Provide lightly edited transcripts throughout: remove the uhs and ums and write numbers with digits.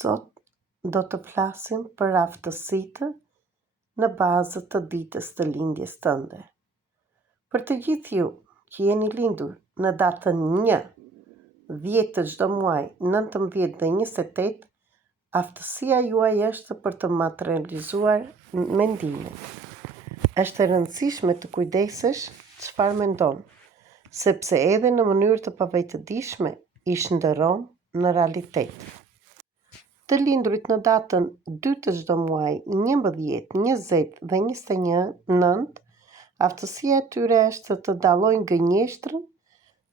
Sot do të flasim për aftësitë në bazë të ditës të lindjes tënde. Për të gjithë ju që jeni lindur në datën 1, 10 të çdo muaj, 19 dhe 28, aftësia juaj është për të materializuar mendimin. Është e rëndësishme të kujdesesh çfarë mendon, sepse edhe në mënyrë të pavejtëdijshme i shndërron në realitet. Të lindurit në datën 2 të çdo muaj, 11, 20 dhe 21/9, aftësia e tyre është të dallojnë gënjeshtrën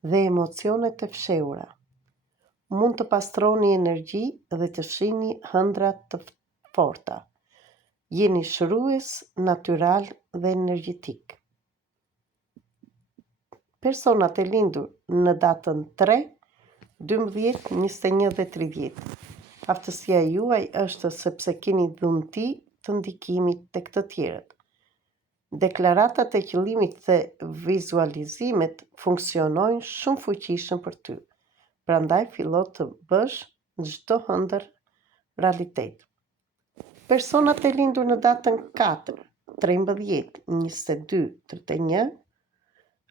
dhe emocionet e fshehura. Mund të pastroni energji dhe të fshihni ëndra të forta. Jeni shërues natyral dhe energjetik. Personat e lindur në datën 3, 12, 21 dhe 30. Aftësia juaj është sepse keni dhunti të ndikimit tek të tjerët. Deklaratat e qëllimit dhe vizualizimet funksionojnë shumë fuqishëm për ty. Prandaj fillo të bësh çdo ëndër realitet. Personat e lindur në datën 4, 13, 22, 31,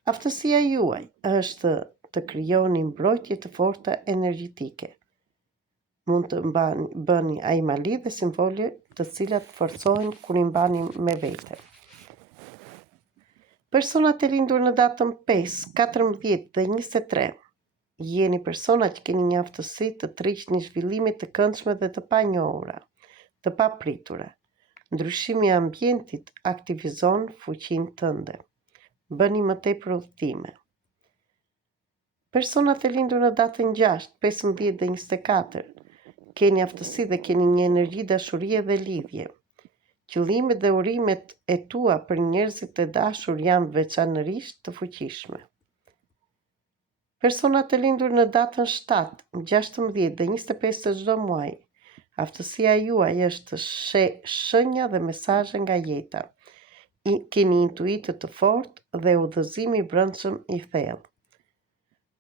aftësia juaj është të krijoni mbrojtje të forta energjetike. Mund të bëni ajmali dhe simbole të cilat forcohen kur i mbani me vete. Personat e lindur në datën 5, 14 dhe 23, jeni persona që keni një aftësi të triqni zhvillime të këndshme dhe të panjohura, të papritura. Ndryshimi i ambientit aktivizon fuqinë tënde. Bëni më tepër udhëtime. Personat e lindur në datën 6, 15 dhe 24, keni aftësi dhe keni një energji dashurie dhe lidhje. Qëllimet dhe urimet e tua për njerëzit e dashur janë veçanërisht të fuqishme. Personat e lindur në datën 7, 16 dhe 25 të çdo muaj, aftësia juaj është të shenja dhe mesazhe nga jeta. Keni intuitë të fortë dhe udhëzimi i brendshëm i thellë.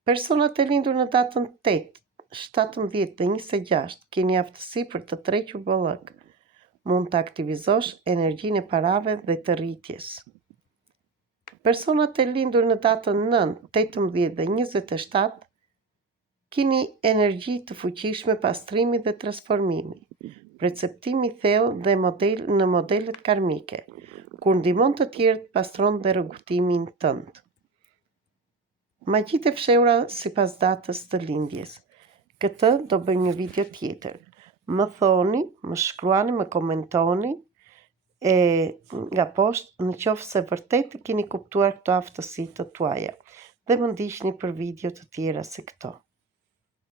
Personat e lindur në datën 8, 17 dhe 26, keni aftësi për të trekur bollëk. Mund të aktivizosh energjinë e parave dhe të rritjes. Personat e lindur në datën 9, 18 dhe 27, keni energji të fuqishme pastrimi dhe transformimi, perceptimi i thellë dhe në modelet karmike, kur ndihmon të tjerët pastron dhe rrugtimin tënd. Magjitë e fshehura sipas datës të lindjes. Këtë do bëjmë një video tjetër. Më thoni, më shkruani, më komentoni nga poshtë në qoftë se vërtet keni kuptuar këto aftësi të tuaja dhe më ndiqni për video të tjera si këto.